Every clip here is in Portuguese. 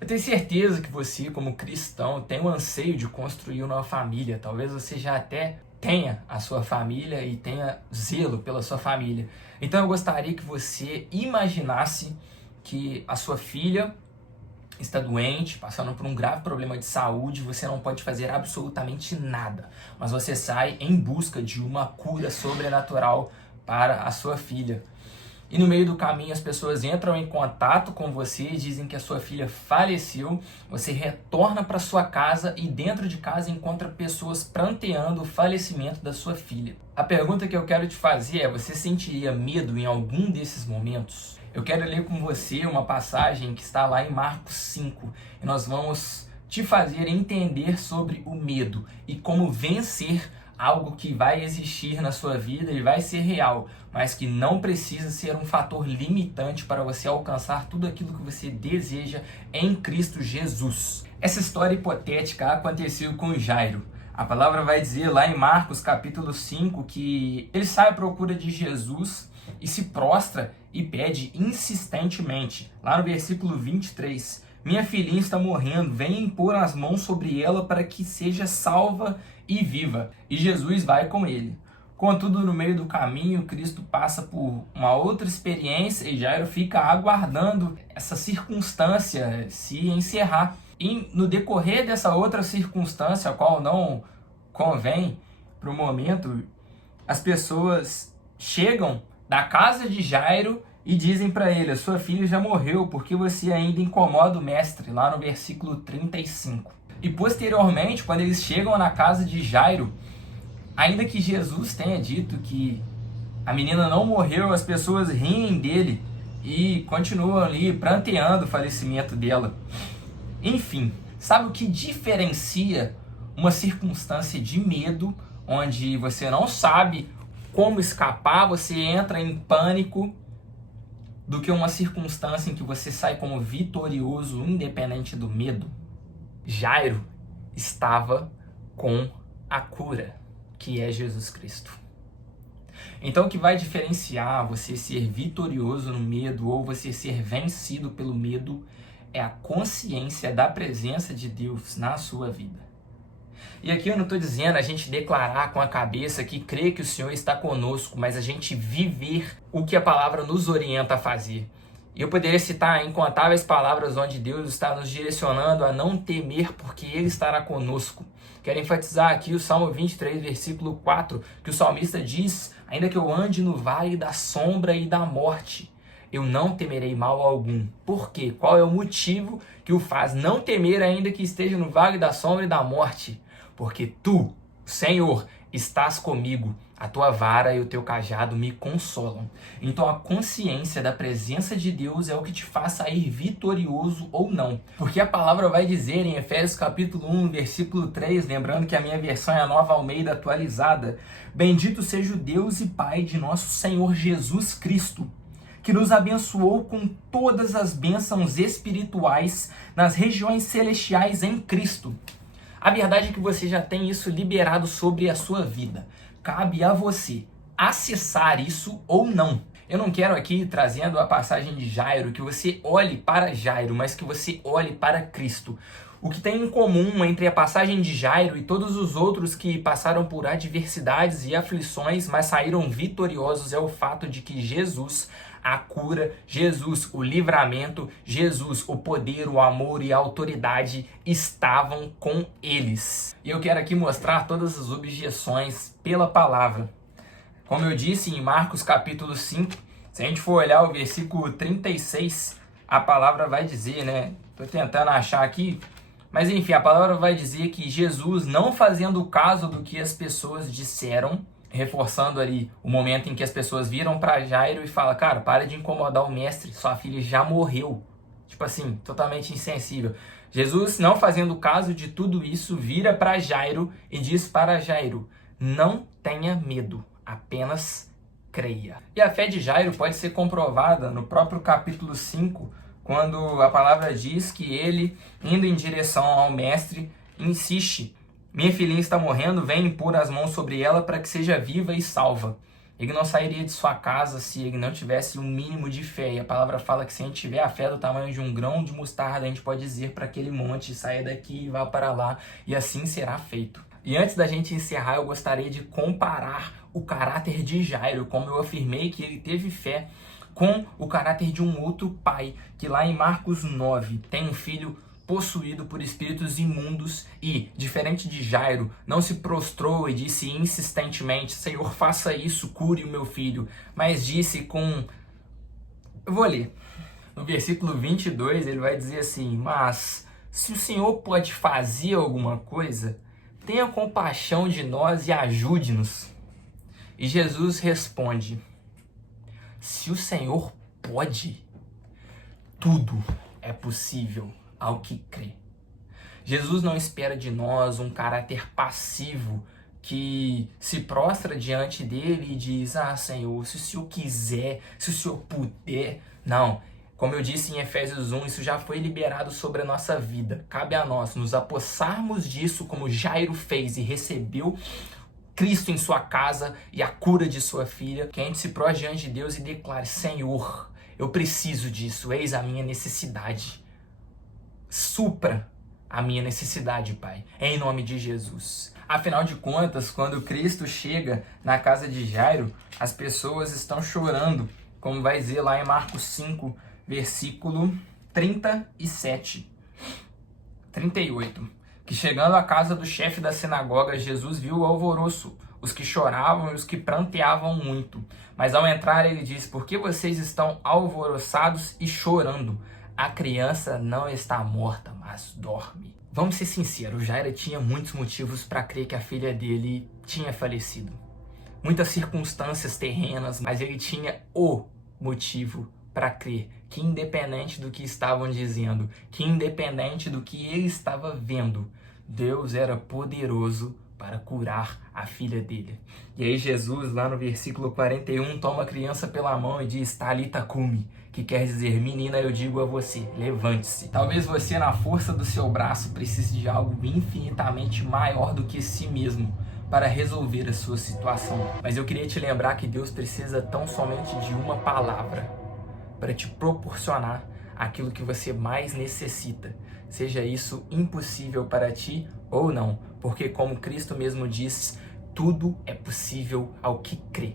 Eu tenho certeza que você, como cristão, tem o anseio de construir uma família. Talvez você já até tenha a sua família e tenha zelo pela sua família. Então eu gostaria que você imaginasse que a sua filha está doente, passando por um grave problema de saúde, você não pode fazer absolutamente nada, mas você sai em busca de uma cura sobrenatural para a sua filha. E no meio do caminho as pessoas entram em contato com você e dizem que a sua filha faleceu. Você retorna para sua casa e dentro de casa encontra pessoas pranteando o falecimento da sua filha. A pergunta que eu quero te fazer é: você sentiria medo em algum desses momentos? Eu quero ler com você uma passagem que está lá em Marcos 5 e nós vamos te fazer entender sobre o medo e como vencer algo que vai existir na sua vida e vai ser real, mas que não precisa ser um fator limitante para você alcançar tudo aquilo que você deseja em Cristo Jesus. Essa história hipotética aconteceu com Jairo. A palavra vai dizer lá em Marcos capítulo 5 que ele sai à procura de Jesus e se prostra e pede insistentemente. Lá no versículo 23, minha filhinha está morrendo, venha impor as mãos sobre ela para que seja salva e viva. E Jesus vai com ele. Contudo, no meio do caminho, Cristo passa por uma outra experiência e Jairo fica aguardando essa circunstância se encerrar. E no decorrer dessa outra circunstância, a qual não convém para o momento, as pessoas chegam da casa de Jairo e dizem para ele: a sua filha já morreu, porque você ainda incomoda o mestre, lá no versículo 35. E posteriormente, quando eles chegam na casa de Jairo, ainda que Jesus tenha dito que a menina não morreu, as pessoas riem dele e continuam ali pranteando o falecimento dela. Enfim, sabe o que diferencia uma circunstância de medo, onde você não sabe como escapar, você entra em pânico, do que uma circunstância em que você sai como vitorioso, independente do medo? Jairo estava com a cura, que é Jesus Cristo. Então o que vai diferenciar você ser vitorioso no medo ou você ser vencido pelo medo é a consciência da presença de Deus na sua vida. E aqui eu não estou dizendo a gente declarar com a cabeça que crê que o Senhor está conosco, mas a gente viver o que a palavra nos orienta a fazer. E eu poderia citar incontáveis palavras onde Deus está nos direcionando a não temer, porque Ele estará conosco. Quero enfatizar aqui o Salmo 23, versículo 4, que o salmista diz: ainda que eu ande no vale da sombra e da morte, eu não temerei mal algum. Por quê? Qual é o motivo que o faz não temer ainda que esteja no vale da sombra e da morte? Porque tu, Senhor, estás comigo, a tua vara e o teu cajado me consolam. Então a consciência da presença de Deus é o que te faz sair vitorioso ou não. Porque a palavra vai dizer em Efésios capítulo 1, versículo 3, lembrando que a minha versão é a Nova Almeida atualizada: bendito seja o Deus e Pai de nosso Senhor Jesus Cristo, que nos abençoou com todas as bênçãos espirituais nas regiões celestiais em Cristo. A verdade é que você já tem isso liberado sobre a sua vida. Cabe a você acessar isso ou não. Eu não quero aqui, trazendo a passagem de Jairo, que você olhe para Jairo, mas que você olhe para Cristo. O que tem em comum entre a passagem de Jairo e todos os outros que passaram por adversidades e aflições, mas saíram vitoriosos, é o fato de que Jesus, a cura, Jesus, o livramento, Jesus, o poder, o amor e a autoridade estavam com eles. E eu quero aqui mostrar todas as objeções pela palavra. Como eu disse em Marcos capítulo 5, se a gente for olhar o versículo 36, a palavra vai dizer, né? Estou tentando achar aqui, mas enfim, a palavra vai dizer que Jesus, não fazendo caso do que as pessoas disseram, reforçando ali o momento em que as pessoas viram para Jairo e falam: cara, para de incomodar o mestre, sua filha já morreu. Tipo assim, totalmente insensível. Jesus, não fazendo caso de tudo isso, vira para Jairo e diz para Jairo: não tenha medo, apenas creia. E a fé de Jairo pode ser comprovada no próprio capítulo 5, quando a palavra diz que ele, indo em direção ao mestre, insiste: minha filhinha está morrendo, vem impor as mãos sobre ela para que seja viva e salva. Ele não sairia de sua casa se ele não tivesse um mínimo de fé. E a palavra fala que se a gente tiver a fé do tamanho de um grão de mostarda, a gente pode dizer para aquele monte, saia daqui e vá para lá, e assim será feito. E antes da gente encerrar, eu gostaria de comparar o caráter de Jairo, como eu afirmei que ele teve fé, com o caráter de um outro pai, que lá em Marcos 9 tem um filho possuído por espíritos imundos e, diferente de Jairo, não se prostrou e disse insistentemente, Senhor, faça isso, cure o meu filho, mas disse com... Eu vou ler. No versículo 22 ele vai dizer assim, mas se o Senhor pode fazer alguma coisa, tenha compaixão de nós e ajude-nos. E Jesus responde, se o Senhor pode, tudo é possível ao que crê. Jesus não espera de nós um caráter passivo que se prostra diante dele e diz, Senhor, se o Senhor quiser, se o Senhor puder. Não, como eu disse em Efésios 1, isso já foi liberado sobre a nossa vida. Cabe a nós nos apossarmos disso como Jairo fez e recebeu Cristo em sua casa e a cura de sua filha, que a gente se prostre diante de Deus e declare, Senhor, eu preciso disso, eis a minha necessidade. Supra a minha necessidade, Pai, em nome de Jesus. Afinal de contas, quando Cristo chega na casa de Jairo, as pessoas estão chorando, como vai dizer lá em Marcos 5, versículo 37, 38. Que chegando à casa do chefe da sinagoga, Jesus viu o alvoroço, os que choravam e os que pranteavam muito. Mas ao entrar ele disse, por que vocês estão alvoroçados e chorando? A criança não está morta, mas dorme. Vamos ser sinceros, Jairo tinha muitos motivos para crer que a filha dele tinha falecido. Muitas circunstâncias terrenas, mas ele tinha o motivo para crer que independente do que estavam dizendo, que independente do que ele estava vendo, Deus era poderoso para curar a filha dele. E aí Jesus, lá no versículo 41, toma a criança pela mão e diz, Talita cumi, que quer dizer, menina, eu digo a você, levante-se. Talvez você, na força do seu braço, precise de algo infinitamente maior do que si mesmo para resolver a sua situação. Mas eu queria te lembrar que Deus precisa tão somente de uma palavra para te proporcionar aquilo que você mais necessita. Seja isso impossível para ti ou não, porque como Cristo mesmo diz, tudo é possível ao que crê.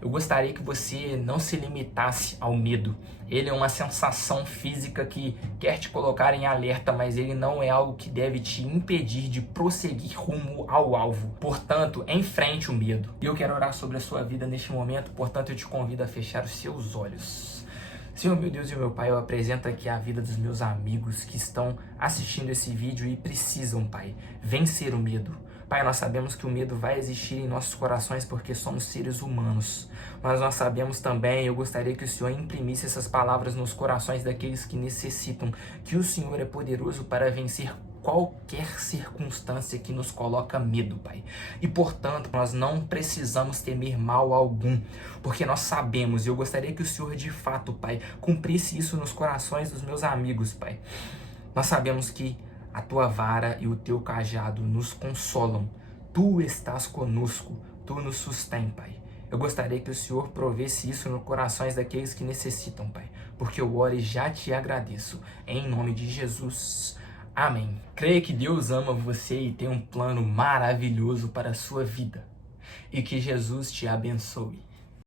Eu gostaria que você não se limitasse ao medo. Ele é uma sensação física que quer te colocar em alerta, mas ele não é algo que deve te impedir de prosseguir rumo ao alvo. Portanto, enfrente o medo. E eu quero orar sobre a sua vida neste momento, portanto eu te convido a fechar os seus olhos. Senhor, meu Deus e meu Pai, eu apresento aqui a vida dos meus amigos que estão assistindo esse vídeo e precisam, Pai, vencer o medo. Pai, nós sabemos que o medo vai existir em nossos corações porque somos seres humanos. Mas nós sabemos também, eu gostaria que o Senhor imprimisse essas palavras nos corações daqueles que necessitam, que o Senhor é poderoso para vencer qualquer circunstância que nos coloca medo, Pai. E, portanto, nós não precisamos temer mal algum, porque nós sabemos, e eu gostaria que o Senhor, de fato, Pai, cumprisse isso nos corações dos meus amigos, Pai. Nós sabemos que a Tua vara e o Teu cajado nos consolam. Tu estás conosco, Tu nos sustém, Pai. Eu gostaria que o Senhor provesse isso nos corações daqueles que necessitam, Pai, porque eu oro e já Te agradeço. Em nome de Jesus. Amém. Creia que Deus ama você e tem um plano maravilhoso para a sua vida. E que Jesus te abençoe.